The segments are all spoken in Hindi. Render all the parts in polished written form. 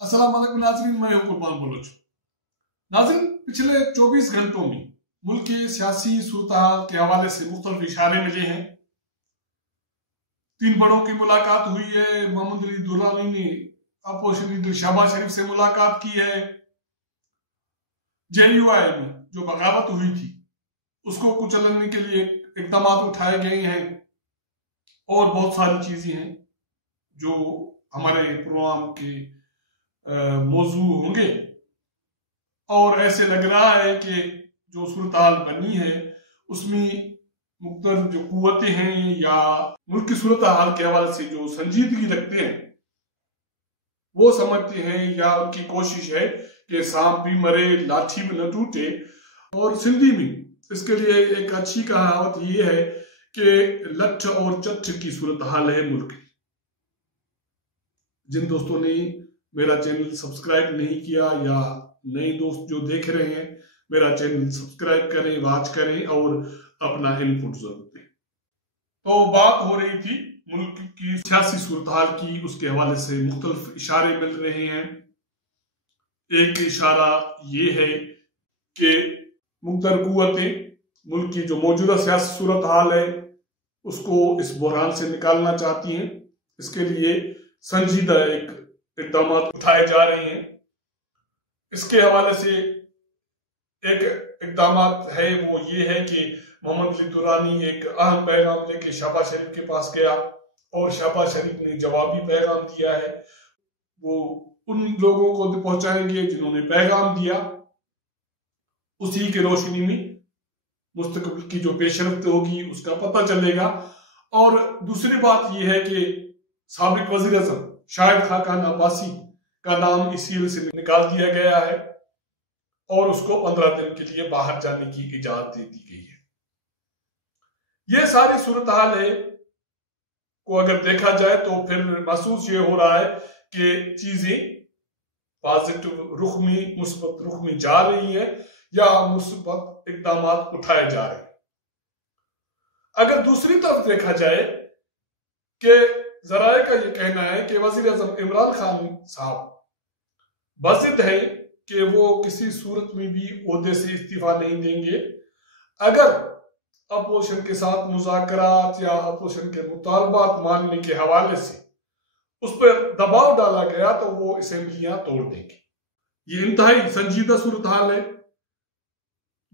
अस्सलाम वालेकुम नाज़रीन, मैं हूं कुर्बान बलोच। नाज़रीन, पिछले 24 घंटों में मुल्क की सियासी सूरत के हवाले से मुख्तलिफ इशारे मिले हैं। 3 बड़ों की मुलाकात हुई है। मोहम्मद अली दुर्रानी ने अपोजिशन लीडर शहबाज शरीफ से मुलाकात की है। JUI में जो बगावत हुई थी उसको कुचलने के लिए इकदाम उठाए गए हैं और बहुत सारी चीजें हैं जो हमारे प्रोग्राम के मौजू होंगे। और ऐसे लग रहा है कि जो सूरत हाल बनी है उसमें मुख्तलिफ जो कुव्वतें हैं या मुल्क की सूरत हाल के हवाले से जो संजीदगी रखते हैं वो समझते हैं या उनकी कोशिश है कि सांप भी मरे लाठी भी न टूटे। और सिंधी में इसके लिए एक अच्छी कहावत ये है कि लठ और चट्ठ की सूरत हाल है मुल्क की। जिन दोस्तों ने मेरा चैनल सब्सक्राइब नहीं किया या नए दोस्त जो देख रहे हैं, मेरा चैनल सब्सक्राइब करें, वॉच करें और अपना इनपुट जरूर दें। तो बात हो रही थी मुल्क की सियासी सूरत हाल की, उसके हवाले से मुख्तलिफ इशारे मिल रहे हैं। एक इशारा ये है कि मुख्तलिफ कुव्वतें मुल्क की जो मौजूदा सियासी सूरत हाल है उसको इस बहरान से निकालना चाहती हैं। इसके लिए संजीदा एक इकदाम उठाए जा रहे हैं। इसके हवाले से एक इकदाम है वो ये है कि मोहम्मद अली दुर्रानी एक अहम पैगाम लेके शहबाज शरीफ के पास गया और शहबाज शरीफ ने जवाबी पैगाम दिया है। वो उन लोगों को पहुंचाएंगे जिन्होंने पैगाम दिया। उसी की रोशनी में मुस्तकबिल की जो पेशरफ्त होगी उसका पता चलेगा। और दूसरी बात यह है कि साबिक वजीर आज़म शाहिद खाकान अब्बासी का नाम इस सील से निकाल दिया गया है और उसको 15 दिन के लिए बाहर जाने की इजाजत दे दी गई है। यह सारी सूरत हाल है को अगर देखा जाए तो फिर महसूस ये हो रहा है कि चीजें पॉजिटिव रुख में, मुस्बत रुख में जा रही है या मुस्बत इकदाम उठाए जा रहे हैं। अगर दूसरी तरफ देखा जाए कि जराए का ये कहना है कि वजीर आज़म इमरान खान साहब बज़िद है कि वो किसी सूरत में भी ओहदे से इस्तीफा नहीं देंगे। अगर अपोजिशन के साथ मुज़ाकरात या अपोजिशन के मुतालबात मानने के हवाले से उस पर दबाव डाला गया तो वो असेंबलियां तोड़ देंगे। ये इंतहाई संजीदा सूरत हाल है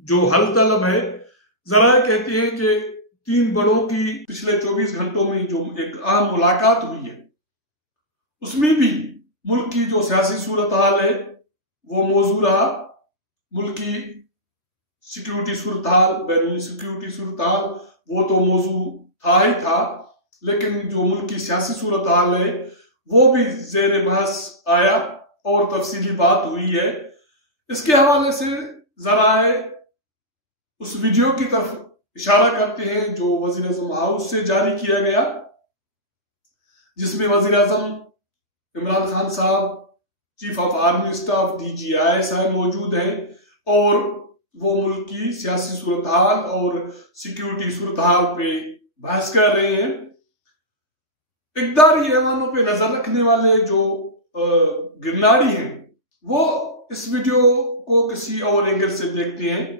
जो हल तलब है। जराए कहते हैं कि 3 बड़ों की पिछले 24 घंटों में जो एक अहम मुलाकात हुई है उसमें भी मुल्क की जो सियासी सूरत हाल है वो मौजू रहा। मुल्क की सिक्योरिटी सूरत हाल, बैरूनी सिक्योरिटी सूरत हाल वो तो मौजू था ही था, लेकिन जो मुल्क की सियासी सूरत हाल है वो भी ज़ेर बहस आया और तफसीली बात हुई है। इसके हवाले से जराए उस वीडियो की तरफ इशारा करते हैं जो वजीर आज़म हाउस से जारी किया गया, जिसमें वजीर आज़म इमरान खान साहब, chief of army staff DGI साहब मौजूद हैं और वो मुल्क की सियासी सूरत हाल और सिक्योरिटी सूरत हाल पे बहस कर रहे हैं। इक़्तिदारी ऐवानों पे नजर रखने वाले जो गिरनाड़ी हैं वो इस वीडियो को किसी और एंगल से देखते हैं।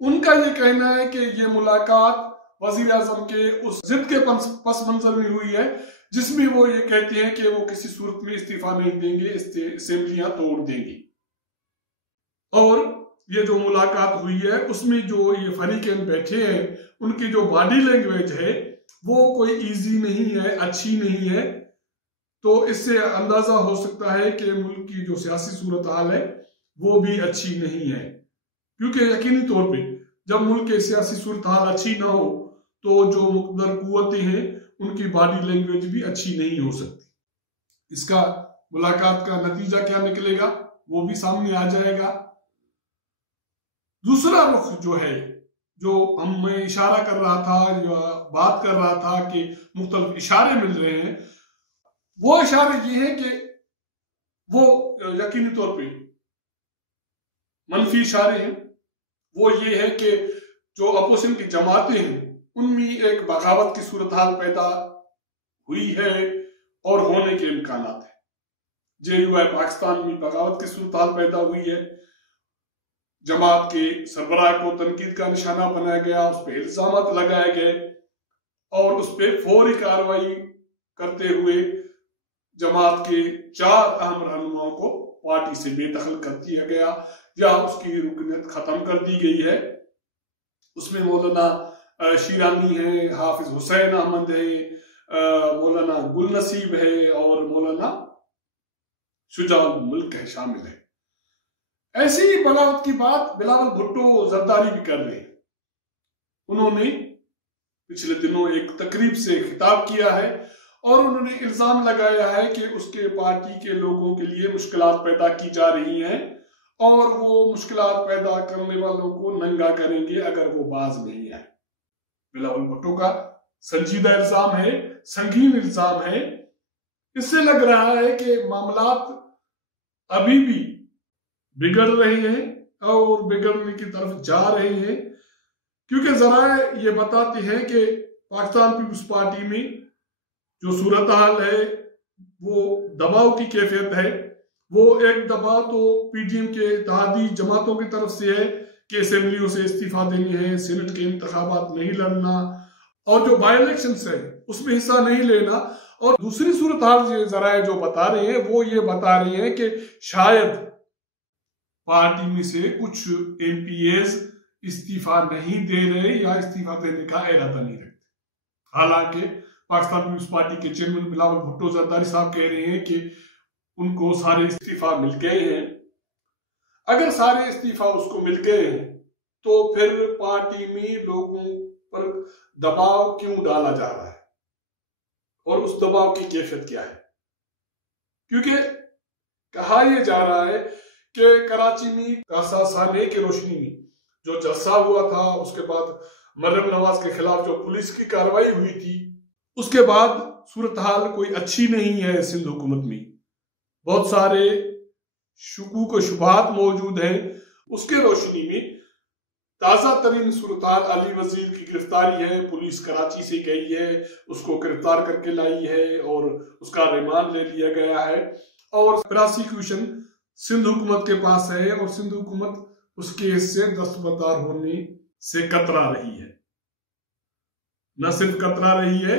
उनका ये कहना है कि ये मुलाकात वजीर आज़म के उस जिद के पस मंजर में हुई है जिसमें वो ये कहते हैं कि वो किसी सूरत में इस्तीफा नहीं देंगे, असेंबलियां तोड़ देंगे। और ये जो मुलाकात हुई है उसमें जो ये फरीकैन बैठे हैं उनकी जो बॉडी लैंग्वेज है वो कोई इजी नहीं है, अच्छी नहीं है। तो इससे अंदाजा हो सकता है कि मुल्क की जो सियासी सूरत हाल है वो भी अच्छी नहीं है, क्योंकि यकीनी तौर पे जब मुल्क की सियासी सूरत हाल अच्छी ना हो तो जो मुक़द्दर कुव्वतें हैं उनकी बॉडी लैंग्वेज भी अच्छी नहीं हो सकती। इसका मुलाकात का नतीजा क्या निकलेगा वो भी सामने आ जाएगा। दूसरा रुख जो है, जो मैं इशारा कर रहा था या बात कर रहा था कि मुख्तलिफ इशारे मिल रहे हैं, वो इशारे ये हैं कि वो यकीनी तौर पे मनफी इशारे हैं। वो ये है कि जो अपोजिशन की जमातें हैं उनमें एक बगावत की सूरत हाल पैदा हुई है और होने के इम्कानात है। JUI पाकिस्तान में बगावत की सूरत हाल पैदा हुई है। जमात के सरबराह को तनकीद का निशाना बनाया गया, उस पर इल्जाम लगाए गए और उस पर फौरी कार्रवाई करते हुए जमात के 4 अहम रहनुमाओं को पार्टी से बेदखल कर दिया गया या उसकी रुकनीयत खत्म कर दी गई है। उसमें मौलाना शीरानी है, हाफिज हुसैन अहमद है, मौलाना गुल नसीब है और मौलाना शुजाउल मुल्क है, शामिल है। ऐसी ही बगावत की बात बिलावल भुट्टो जरदारी भी कर रहे हैं। उन्होंने पिछले दिनों एक तकरीब से खिताब किया है और उन्होंने इल्जाम लगाया है कि उसके पार्टी के लोगों के लिए मुश्किलात पैदा की जा रही हैं और वो मुश्किलात पैदा करने वालों को नंगा करेंगे अगर वो बाज नहीं आए। बिलावल भुट्टो का संजीदा इल्जाम है, संगीन इल्जाम है। इससे लग रहा है कि मामलात अभी भी बिगड़ रहे हैं और बिगड़ने की तरफ जा रहे हैं, क्योंकि जरा ये बताते हैं कि पाकिस्तान पीपुल्स पार्टी में जो सूरत हाल है वो दबाव की कैफियत है। वो एक दबाव तो PDM के इत्तेहादी जमातों की तरफ से है कि असेंबलियों से इस्तीफा देनी है, सेनेट के इंतखाबात नहीं लड़ना और जो बाई इलेक्शंस है उसमें हिस्सा नहीं लेना। और दूसरी सूरत हाल जरा जो बता रहे हैं वो ये बता रहे हैं कि शायद पार्टी में से कुछ MPs इस्तीफा नहीं दे रहे या इस्तीफा देने का इरादा नहीं रखते। हालांकि पाकिस्तान पीपुल्स पार्टी के चेयरमैन बिलावल भुट्टो जरदारी साहब कह रहे हैं कि उनको सारे इस्तीफा मिल गए हैं। अगर सारे इस्तीफा उसको मिल गए हैं तो फिर पार्टी में लोगों पर दबाव क्यों डाला जा रहा है और उस दबाव की कैफियत क्या है? क्योंकि कहा यह जा रहा है कि कराची में कासा साने की रोशनी में जो जलसा हुआ था, उसके बाद मरियम नवाज के खिलाफ जो पुलिस की कार्रवाई हुई थी, उसके बाद सूरत हाल कोई अच्छी नहीं है सिंध हुकूमत में। बहुत सारे शुकूक व शुबहात मौजूद हैं। उसके रोशनी में ताजा तरीन सूरत हाल अली वजीर की गिरफ्तारी है। पुलिस कराची से गई है, उसको गिरफ्तार करके लाई है और उसका रिमांड ले लिया गया है और प्रोसिक्यूशन सिंध हुकूमत के पास है और सिंध हुकूमत उस केस से दस्तबरदार होने से कतरा रही है। न सिर्फ कतरा रही है,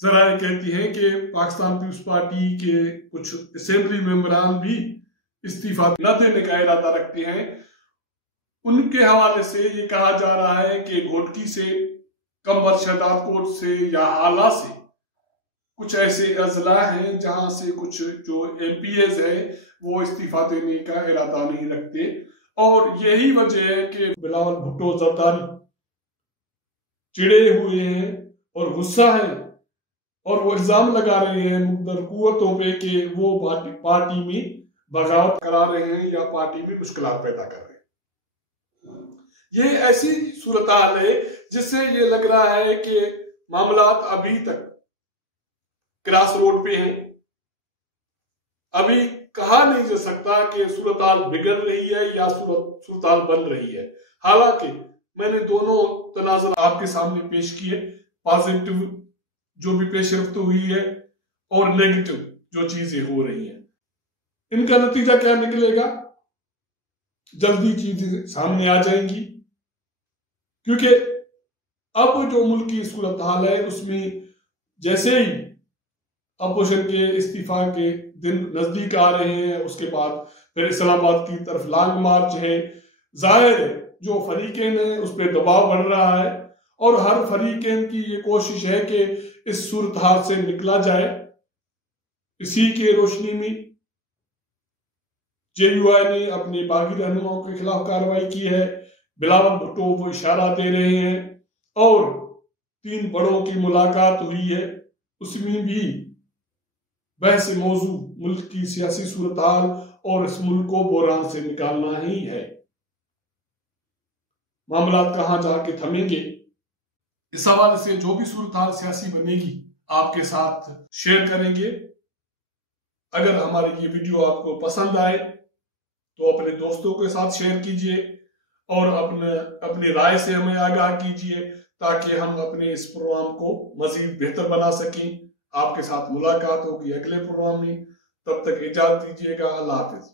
जरा ये कहती है कि पाकिस्तान पीपुल्स पार्टी के कुछ असेंबली मेंबरान भी इस्तीफा न देने का इरादा रखते हैं। उनके हवाले से ये कहा जा रहा है कि घोटकी से, कंबर शहदाद कोट से या आला से कुछ ऐसे अजला हैं जहां से कुछ जो MPs है वो इस्तीफा देने का इरादा नहीं रखते और यही वजह है कि बिलावल भुट्टो जरदारी चिड़े हुए हैं और गुस्सा है और वो इल्जाम लगा रहे हैं मुक़द्दर कुव्वतों पे कि वो पार्टी में बगावत करा रहे हैं या पार्टी में मुश्किलात पैदा कर रहे हैं। ये ऐसी सूरत हाल है जिससे ये लग रहा है कि मामलात अभी तक क्रॉस रोड पे हैं। अभी कहा नहीं जा सकता कि सूरत हाल बिगड़ रही है या सूरत हाल बन रही है। हालांकि मैंने दोनों तनाज़ुर आपके सामने पेश किए, पॉजिटिव जो भी पेशरफ्त हुई है और नेगेटिव जो चीजें हो रही हैं। इनका नतीजा क्या निकलेगा, जल्दी चीजें सामने आ जाएंगी, क्योंकि अब जो मुल्क की सूरत हाल है उसमें जैसे ही अपोजिशन के इस्तीफा के दिन नजदीक आ रहे हैं, उसके बाद फिर इस्लामाबाद की तरफ लॉन्ग मार्च है। जाहिर है जो फरीकेन है उस पर दबाव बढ़ रहा है और हर फरीकेन की ये कोशिश है कि इस सूरत हाल से निकला जाए। इसी के रोशनी में JUI ने अपने बागी रहनुमाओं के खिलाफ कार्रवाई की है। बिलावल भुट्टो वो इशारा दे रहे हैं और 3 बड़ों की मुलाकात हुई है, उसमें भी बहस मौजू मुल्क की सियासी सूरत हाल और इस मुल्क को बोरान से निकालना ही है। मामलात कहां जाके थमेंगे, इस हवाले से जो भी सूरत हाल सियासी बनेगी आपके साथ शेयर करेंगे। अगर हमारी ये वीडियो आपको पसंद आए तो अपने दोस्तों के साथ शेयर कीजिए और अपनी राय से हमें आगाह कीजिए ताकि हम अपने इस प्रोग्राम को मजीद बेहतर बना सकें। आपके साथ मुलाकात होगी अगले प्रोग्राम में। तब तक इजाजत दीजिएगा। अल्लाह हाफिज।